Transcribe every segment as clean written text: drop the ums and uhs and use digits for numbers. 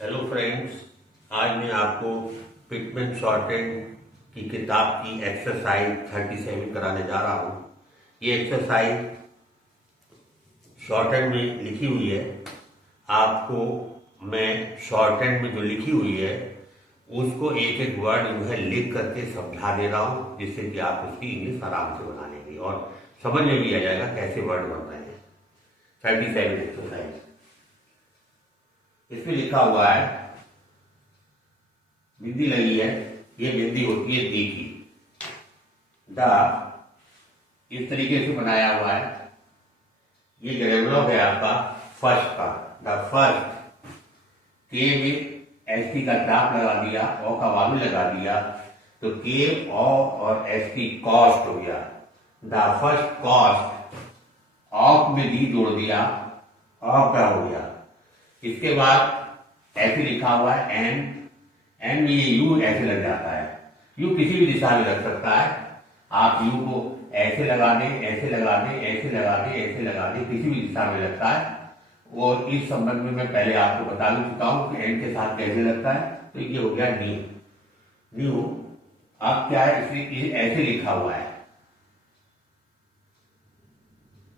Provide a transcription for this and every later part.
Hello friends. आज मैं आपको पिटमैन शॉर्टेड की किताब की एक्सरसाइज 37 कराने जा रहा हूँ। ये एक्सरसाइज शॉर्टेड में लिखी हुई है। आपको मैं शॉर्टेड में जो लिखी हुई है उसको एक एक वर्ड जो है लिख करके समझा दे रहा हूँ, जिससे कि आप उसकी इंग्लिश आराम से बना लेंगे और समझ में भी आ जाएगा कैसे वर्ड बन रहे हैं। 37 एक्सरसाइज इसमें लिखा हुआ है, बिंदी लगी है, ये बिंदी होती है दी की। द इस तरीके से बनाया हुआ है। ये ग्रेमलॉग है आपका फर्स्ट का। द फर्स्ट के में एस टी का ड्राप लगा दिया, ओ का वावी लगा दिया, तो के ओ और एस टी कॉस्ट हो गया। द फर्स्ट कॉस्ट ऑफ में दी जोड़ दिया, ऑफ का हो गया। इसके बाद ऐसे लिखा हुआ है एन में ये यू ऐसे लग जाता है। यू किसी भी दिशा में लग सकता है। आप यू को ऐसे लगा दें, ऐसे लगा दें, ऐसे लगा दें, ऐसे लगा दें, किसी भी दिशा में लगता है। और इस संबंध में मैं पहले आपको बता भी चुका हूं कि एन के साथ कैसे लगता है। तो ये हो गया न्यू। न्यू अब क्या है, इसमें ऐसे लिखा हुआ है।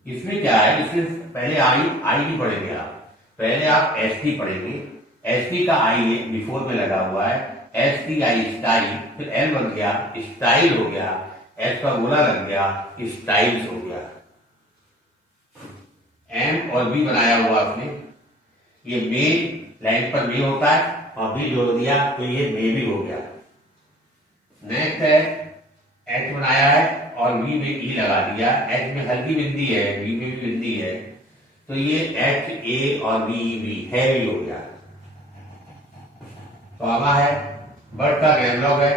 इसमें क्या है, इसमें पहले आई भी पढ़ेंगे आप। पहले आप एस टी पढ़ेंगे। एस टी का आई बिफोर में लगा हुआ है। एस टी आई स्टाइल, फिर एल बन गया स्टाइल हो गया, एस का गोला लग गया स्टाइल्स हो गया। एम और बी बनाया हुआ आपने। ये मे लाइन पर मे होता है और बी जोड़ दिया तो ये मे भी हो गया। नेक्स्ट है एच बनाया है और वी में ई लगा दिया। एच में हल्की बिंदी है, वी में भी बिंदी है, तो ये एच ए और वी भी है भी हो गया। तो आवा है बर्ड का ग्रेमलॉग है।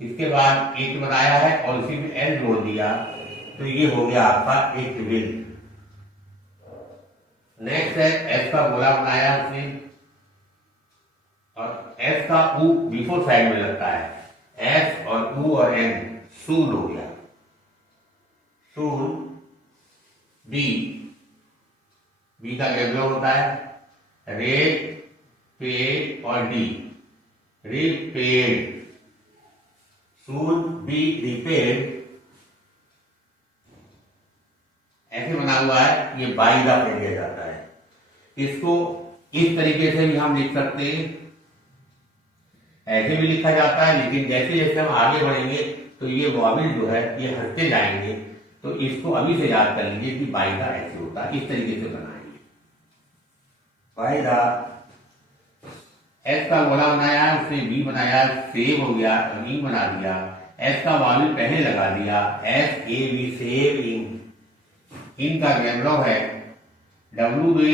इसके बाद एक बनाया है और उसी में एल जोड़ दिया, तो ये हो गया आपका एक विल। नेक्स्ट है एस का गोला बनाया उसने और एस का ऊ बिफोर साइड में लगता है। एस और ऊ और एन सून हो गया। सून बी, बी का ग्रेमलॉग होता है रेड पेड और D. Repaid, soon be repaid ऐसे बना हुआ है। ये बाई का पढ़ दिया जाता है। इसको इस तरीके से भी हम लिख सकते हैं, ऐसे भी लिखा जाता है, लेकिन जैसे जैसे हम आगे बढ़ेंगे तो ये वाविल जो है ये हटते जाएंगे। तो इसको अभी से याद कर लीजिए कि बाई का ऐसे होता है, इस तरीके से बनाएंगे। बाई का एस का गोला बनाया, उसने बी बनाया, सेव हो गया, ई बना दिया। एस का वाविल पहले लगा दिया, एस ए बी सेव इन। इनका ग्रेमलॉग है डब्ल्यू में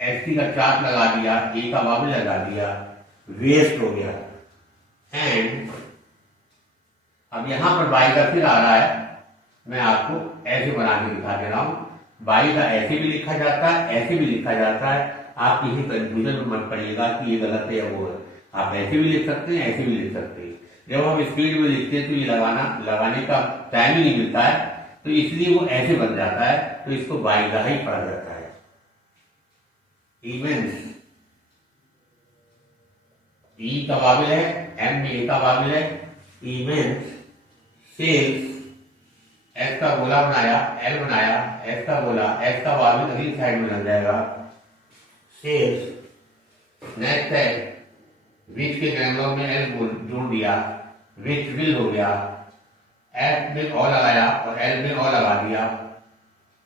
एस टी का चार्ट लगा दिया, ए का वाविल लगा दिया, वेस्ट हो गया। एंड अब यहां पर बाई का फिर आ रहा है, मैं आपको ऐसे बना के दिखा दे रहा हूं। बाई का ऐसे भी लिखा जाता है, ऐसे भी लिखा जाता है। आप किसी कंफ्यूजन में मत पड़िएगा कि ये गलत है या वो है। आप ऐसे भी लिख सकते हैं, ऐसे भी लिख सकते हैं। जब हम स्पीड में लिखते हैं तो ये लगाने का टाइम ही नहीं मिलता है, तो इसलिए वो ऐसे बन जाता है। तो इसको बाई का ही पढ़ा जाता है। इवेंट्स, ई का वाविल है, एम में ए का वाविल है। इवेंट्स, सेल्स, एस का गोला बनाया, एल बनाया, एस का गोला, एस का वाविल अगली साइड में लग जाएगा, सेल्स। नेक्स्ट है विच के ग्रेमलॉग में एल जोड़ दिया, विच विल हो गया। एफ में ओ लगाया और एल में ओ लगा दिया,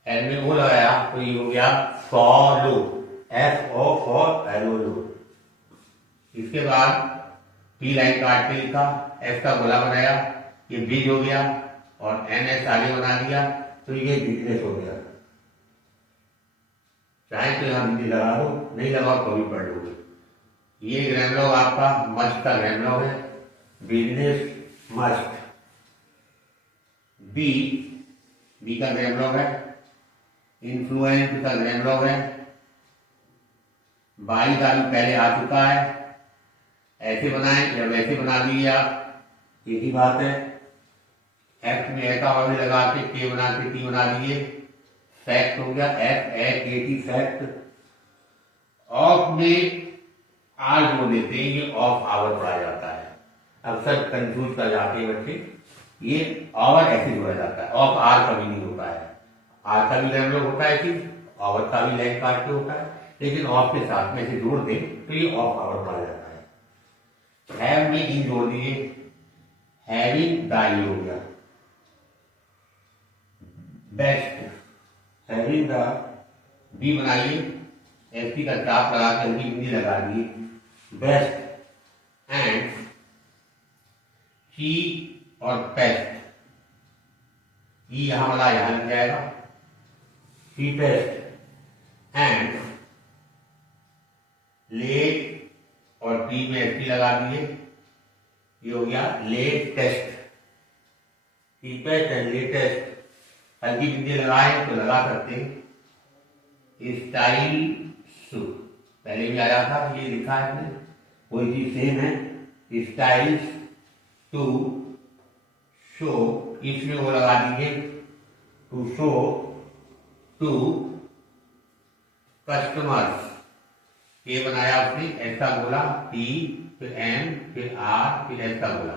एल में ओ लगाया तो ये हो गया फॉलो, एफ ओ फॉर एलो। इसके बाद पी लाइन काट के लिखा, एस का गोला बनाया, ये बीज हो गया और एन एस आगे बना दिया, तो ये बिजनेस हो गया। चाहे तो यहां हिंदी लगा दो, नहीं लगाओ तो भी पढ़ लोगे। ये ग्रेमलॉग आपका मस्ट का ग्रेमलॉग है। Business must. बी, बी का ग्रेमलॉग है। इन्फ्लुएंस का ग्रेमलॉग है। बाई का भी पहले आ चुका है, ऐसे बनाए या वैसे बना दिए आप, एक ही बात है। एक्ट में ए का वावी लगा के बना के टी बना दिए, फैक्ट हो गया, एफ ए के टी फैक्ट। ऑफ में आर जोड़ देते हैं, ये ऑफ आवर पढ़ा जाता है। अक्सर कंफ्यूज कर जाते हैं बच्चे, ये आवर ऐसे जोड़ा जाता है, ऑफ आर कभी नहीं होता है। आर का भी लैंड होता है चीज, आवर का भी लैंड काट के होता है, लेकिन ऑफ के साथ में से जोड़ दें तो ये ऑफ आवर पढ़ा जाता है। हैव में इन जोड़ दिए, हैविंग द ये हो गया, बेस्ट हैविंग द बी बनाइए, एसपी का चाप लगा के हल्की बिंदी लगा दिए, बेस्ट एंड ची और पेस्ट, ये यहां वाला यहां लग जाएगा, ची पेस्ट एंड लेट और टी में एसपी लगा दिए, ये हो गया लेटेस्ट, ची पेस्ट एंड लेटेस्ट, हल्की बिंदी लगाए तो लगा सकते हैं। स्टाइल शू पहले भी आया था, ये लिखा है इसमें, कोई चीज सेम है, स्टाइल्स टू शो, इसमें वो लगा दीजिए टू शो टू कस्टमर्स, ये बनाया उसने, ऐसा बोला, टी फिर एम फिर आर फिर ऐसा बोला,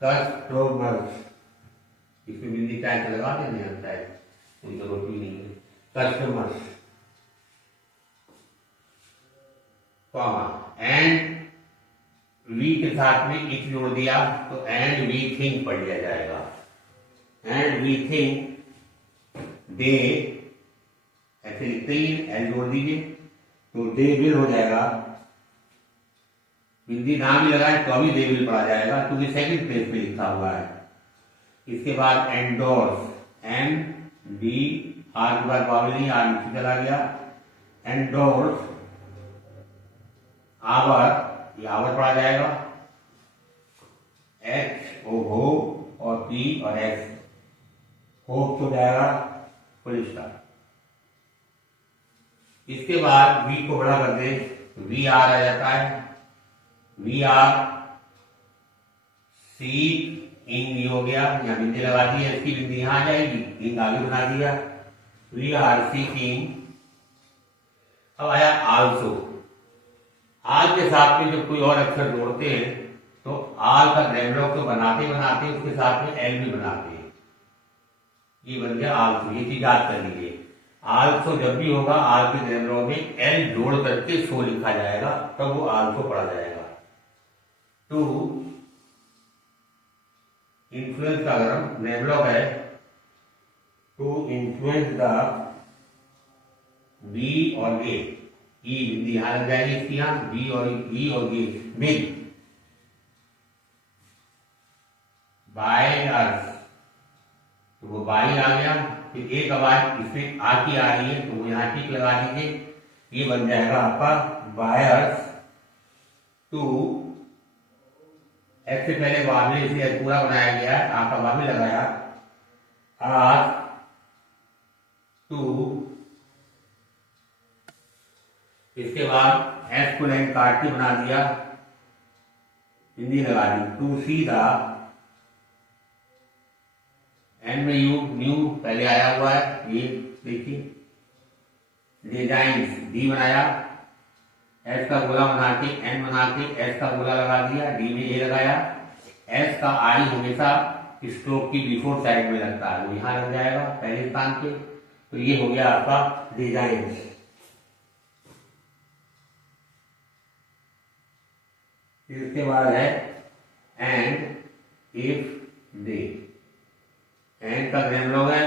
कस्टमर्स, इसमें बिंदी टाइप लगा देने आता है, कोई जरूरत भी नहीं है, कस्टमर्स एंड वी के साथ में इच जोड़ दिया तो एंड वी थिंक पढ़ लिया जाएगा, एंड वी थिंक दे, ऐसे लिखते ही एल जोड़ दीजिए तो दे विल हो जाएगा, बिंदी ना भी लगाए तो अभी दे विल पढ़ा जाएगा क्योंकि सेकंड पेज पे लिखा हुआ है। इसके बाद एंडोर्स, एम डी आर के बाद बावल नहीं, आर नीचे चला गया, एंडोर्स आवर, ये आवर पढ़ा जाएगा, एच ओ हो और पी और एक्स, होप हो जाएगा फुल स्टॉप। इसके बाद वी को बड़ा कर दे, वी आर आ जाता है, वी आर सीट इन हो गया, यहाँ बिंदी लगा दी है, इसकी बिंदी यहां आ जाएगी, इन आगे बना दिया, वी आर सीकिंग। अब आया आल्सो, आल के साथ में जब कोई और अक्षर जोड़ते हैं तो आल का ग्रेमलॉग तो बनाते बनाते उसके साथ में एल भी बनाते हैं, ये बन गया आल्सो, ये चीज याद कर लीजिए। आल्सो जब भी होगा आल के ग्रेमलॉग में एल जोड़ करके सो लिखा जाएगा, तब वो आल्सो पढ़ा जाएगा। टू इन्फ्लुएंस का अगर ग्रेमलॉग है, टू इन्फ्लुएंस द बी और ए, ई बिंदी यहां लग जाएगी इसकी, यहां बी और ये बिग बाय अर्थ, तो वो बाई आ गया, फिर एक आवाज इसमें आ की आ रही है तो वो यहां टिक लगा दीजिए, ये बन जाएगा आपका बाय अर्थ टू, एक से पहले वावले से पूरा बनाया गया है, आपका वावले लगाया, आज टू, इसके बाद एस को लाइन काट के बना दिया, हिंदी लगा दी, टू सी द, एन में यू न्यू पहले आया हुआ है, ये देखिए, डिजाइन डी बनाया, एस का गोला बना के एन बना के एस का गोला लगा दिया, डी में ए लगाया, एस का आई हमेशा स्ट्रोक की बिफोर साइड में लगता है, वो यहां लग जाएगा पहले स्थान पे, तो ये हो गया आपका डिजाइन। इसके बाद है एंड इफ दे, एंड का ग्रेमलॉग है,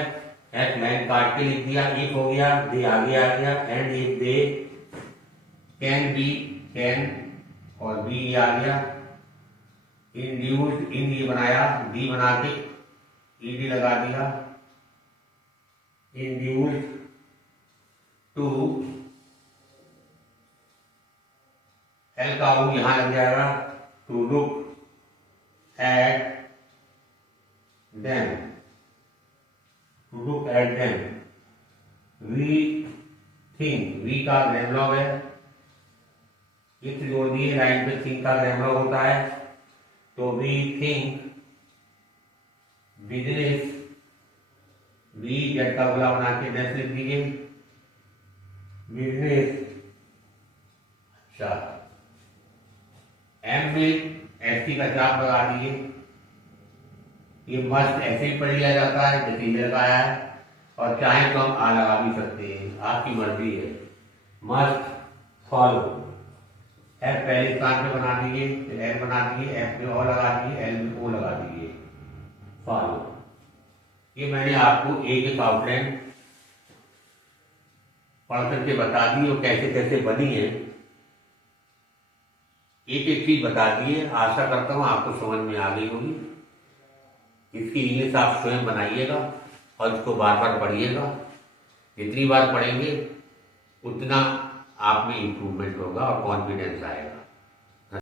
एफ लाइन काट के लिख दिया, इफ हो गया, दे आगे आ गया, and if they can be, can और बी आ गया, इंड्यूस्ड इन ये बनाया, डी बना के ईडी लगा दिया, इंड्यूस्ड टू, एल का वो यहां लग जाएगा, to look at them, to look at them, we think, we का ग्रेमलॉग है, इफ जोड़ दिए लाइन पे थिंक का ग्रेमलॉग होता है, तो we think business, we Z का गोला बना के नेक्स्ट लिख दीजिए, बिजनेस, अच्छा एम में एस का चाप लगा दीजिए। ये मस्ट ऐसे ही पढ़ लिया जाता है जैसे ये लगाया है, और चाहे तो हम आ लगा भी सकते हैं, आपकी मर्जी है। मस्ट फॉलो, एफ पहले स्थान पे बना दीजिए, फिर एम बना दीजिए, एफ में ओ लगा दीजिए, एल में ओ लगा दीजिए, फॉलो। ये मैंने आपको एक एक आउटलाइन पढ़ करके बता दी और कैसे कैसे बनी है, एक एक चीज बता दी है। आशा करता हूँ आपको समझ में आ गई होगी। इसकी इंग्लिश आप स्वयं बनाइएगा और इसको बार बार पढ़िएगा। जितनी बार पढ़ेंगे उतना आप में इम्प्रूवमेंट होगा और कॉन्फिडेंस आएगा।